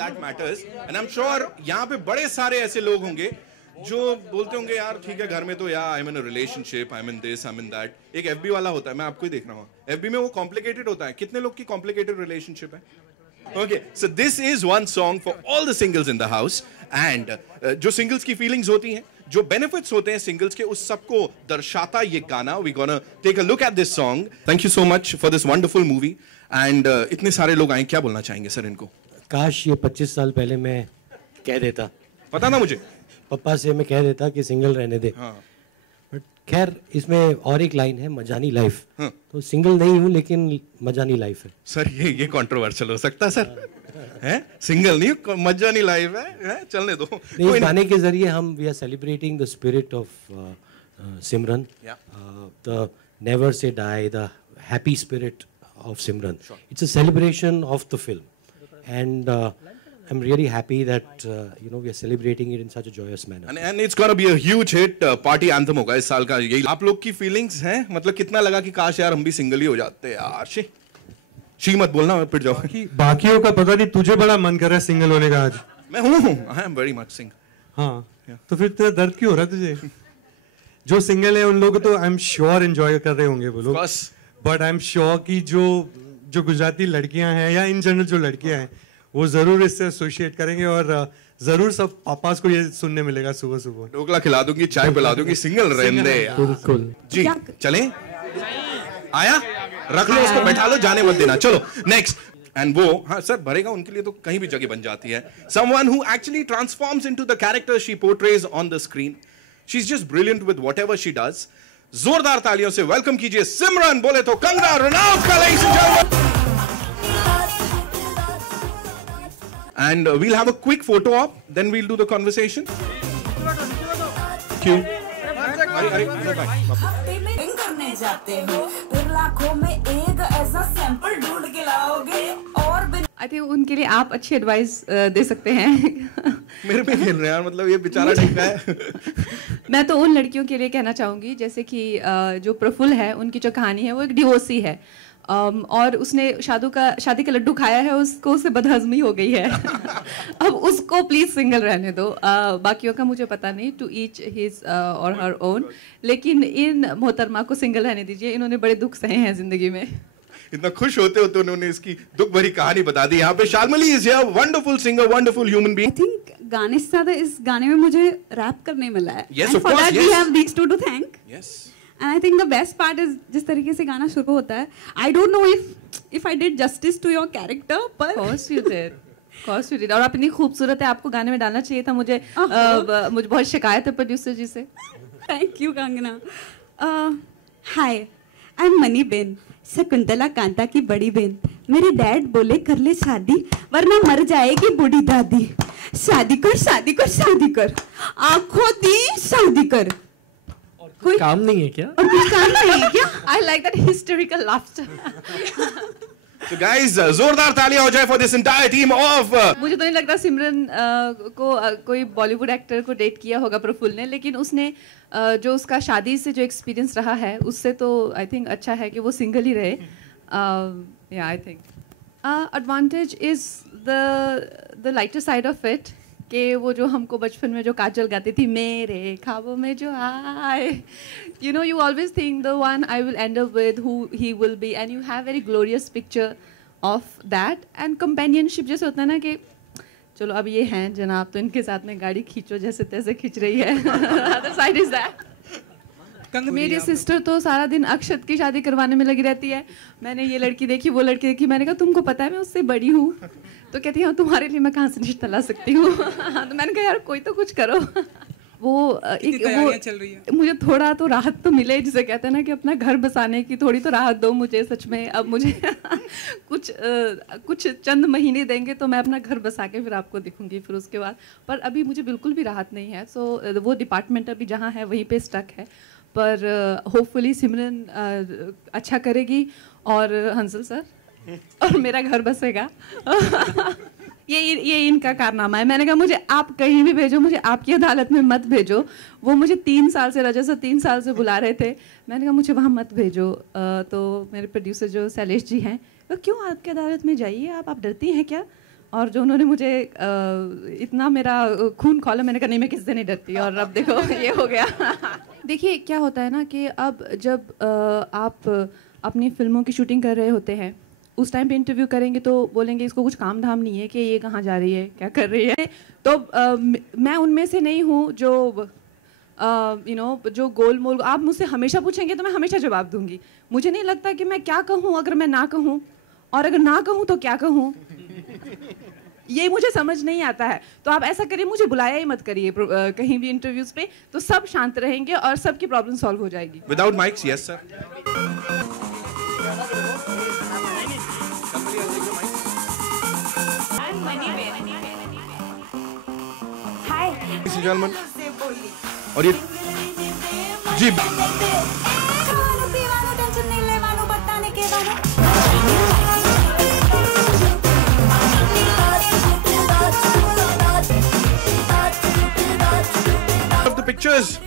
That matters and I'm sure यहाँ पे बड़े सारे ऐसे लोग होंगे जो बोलते होंगे यार ठीक है घर में तो यार I'm in a relationship, I'm in this, I'm in that. एक FB वाला होता है, मैं आपको ही देख रहा हूँ, FB में वो complicated होता है. कितने लोग की complicated relationship है? Okay, so this is one song for all the singles in the house and जो singles की feelings होती हैं, जो benefits होते हैं singles के, उस सबको दर्शाता ये गाना. We gonna take a look at this song. Thank you so much for this wonderful movie and इतने सारे लोग आए, क्या बोलना चाहेंगे सर इनको? काश ये 25 साल पहले मैं कह देता, पता ना मुझे, पापा से मैं कह देता कि सिंगल रहने दे. हाँ. बट खैर इसमें और एक लाइन है, मजानी लाइफ. हाँ. तो सिंगल नहीं हूँ लेकिन मजानी लाइफ है. सर ये कंट्रोवर्शियल हो सकता है सर, हैं? सिंगल नहीं, मजानी लाइफ है, चलने दो. इस गाने के जरिए हम we are celebrating the spirit of Simran, the never say die, the happy spirit of Simran. It's a celebration of the film. And I'm really happy that we are celebrating it in such a joyous manner. And it's gonna be a huge hit. Party anthem होगा इस साल का. यही आप लोग की feelings हैं, मतलब कितना लगा कि काश यार हम भी सिंगल ही हो जाते यार. शी मत बोलना, पिट जाओ. बाकियों का पता नहीं, तुझे बड़ा मन कर रहा है सिंगल होने का आज. मैं हूँ, I am very much single. हाँ, तो फिर तेरा दर्द क्यों हो रहा है तुझे? जो सिंगल है उन लोग तो आई एम श्योर एंजॉय कर रहे होंगे वो लोग. बट आई एम श्योर कि जो गुजराती लड़कियां हैं या इन जनरल जो लड़कियां हैं वो जरूर इससे एसोसिएट करेंगे और जरूर सब पापास को ये सुनने मिलेगा सुबह सुबह. ढोकला खिला दूंगी, चाय पिला दूंगी, सिंगल रहने दे. बिल्कुल जी. चलें? आया? रख लो उसको, बैठा लो, जाने मत देना. चलो नेक्स्ट. एंड वो हाँ सर भरेगा, उनके लिए तो कहीं भी जगह बन जाती है. Someone who actually transforms into the character she portrays on the screen. She's just brilliant with whatever she does. जोरदार तालियों से वेलकम कीजिए सिमरन, बोले तो कंगना रनौत का, ladies and gentlemen. And we'll have a quick photo op, then we'll do the conversation. Cue. करने जाते हो फिर लाखों में एक ऐसा सैंपल ढूंढ के लाओगे और आई थिंक उनके लिए आप अच्छी एडवाइस दे सकते हैं. मेरे पे खेल रहे हैं यार, मतलब ये बेचारा ठीक है. मैं तो उन लड़कियों के लिए कहना चाहूँगी जैसे कि जो प्रफुल्ल है, उनकी जो कहानी है वो एक डिवोर्सी है और उसने शादी का लड्डू खाया है, उससे बदहजमी हो गई है. अब उसको प्लीज सिंगल रहने दो. बाकियों का मुझे पता नहीं, टू ईच हिज और हर ओन. लेकिन इन मोहतरमा को सिंगल रहने दीजिए, इन्होंने बड़े दुख सहे हैं जिंदगी में. इतना खुश होते होते उन्होंने इसकी दुख भरी कहानी बता दी. यहाँ पे Shalmali is here, wonderful singer, wonderful human being. I think गाने से ज्यादा इस गाने में मुझे रैप करने मिला है. Yes, of course, yes. We have these two to thank. Yes. And I think the best part is जिस तरीके से गाना शुरू होता है. I don't know if I did justice to your character, but of course you did. Of course you did. और आप इतनी खूबसूरत है, आपको गाने में डालना चाहिए था. मुझे बहुत शिकायत है प्रोड्यूसर जी से. Thank you Kangana. Hi, I'm money Ben, Shakuntala Kanta की बड़ी बेन. मेरे डैड बोले कर ले शादी वरना मर जाएगी बूढ़ी दादी. शादी कर शादी कर शादी कर, आंखों दी शादी कर. कोई काम नहीं है क्या? और कुछ काम नहीं है क्या? I like that hysterical laughter. So guys, जोरदार तालियां हो जाए for this entire team of. मुझे तो नहीं लगता सिमरन को कोई बॉलीवुड एक्टर को डेट किया होगा प्रफुल्ल ने, लेकिन उसने जो उसका शादी से जो एक्सपीरियंस रहा है उससे तो आई थिंक अच्छा है कि वो सिंगल ही रहे. या I think advantage is the lighter side of it, कि वो जो हमको बचपन में जो काजल गाती थी, मेरे ख्वाबों में जो आए, you know, you always think the one I will end up with, who he will be, and you have very glorious picture of that. And companionship जैसे होता है ना कि चलो अब ये हैं जनाब तो इनके साथ में गाड़ी खींचो जैसे तैसे खींच रही है. Other side is that. मेरी सिस्टर तो सारा दिन अक्षत की शादी करवाने में लगी रहती है। मैंने ये लड़की देखी, वो लड़की देखी, मैंने कहा तुमको पता है मैं उससे बड़ी हूँ? तो कहती है हाँ, तुम्हारे लिए मैं कहाँ से रिश्ता ला सकती हूँ। तो मैंने कहा यार कोई तो कुछ करो। वो चल रही है। मुझे थोड़ा तो राहत तो मिले, जिसे कहते हैं ना कि अपना घर बसाने की थोड़ी तो राहत दो मुझे सच में। अब मुझे कुछ चंद महीने देंगे तो मैं अपना घर बसा के फिर आपको दिखूंगी फिर उसके बाद। पर अभी मुझे बिल्कुल भी राहत नहीं है। सो वो डिपार्टमेंट अभी जहाँ है वहीं पे स्टक है। पर होपफुली सिमरन अच्छा करेगी और हंसल सर और मेरा घर बसेगा। ये इनका कारनामा है। मैंने कहा मुझे आप कहीं भी भेजो, मुझे आपकी अदालत में मत भेजो। वो मुझे 3 साल से रजत सर 3 साल से बुला रहे थे। मैंने कहा मुझे वहाँ मत भेजो। तो मेरे प्रोड्यूसर जो शैलेश जी हैं, वो क्यों आपकी अदालत में जाइए, आप डरती हैं क्या? और जो उन्होंने मुझे इतना मेरा खून खोला, मैंने कहा नहीं मैं किसी से नहीं डरती। और अब देखो ये हो गया। देखिए क्या होता है ना कि अब जब आप अपनी फिल्मों की शूटिंग कर रहे होते हैं, उस टाइम पे इंटरव्यू करेंगे तो बोलेंगे इसको कुछ काम धाम नहीं है कि ये कहाँ जा रही है, क्या कर रही है। तो मैं उनमें से नहीं हूँ जो जो गोल मोल। आप मुझसे हमेशा पूछेंगे तो मैं हमेशा जवाब दूंगी। मुझे नहीं लगता कि मैं क्या कहूँ अगर मैं ना कहूँ, और अगर ना कहूँ तो क्या कहूँ, ये मुझे समझ नहीं आता है। तो आप ऐसा करिए, मुझे बुलाया ही मत करिए कहीं भी इंटरव्यूज पे, तो सब शांत रहेंगे और सबकी प्रॉब्लम सॉल्व हो जाएगी। Without mics, yes sir. और ये जी of the pictures.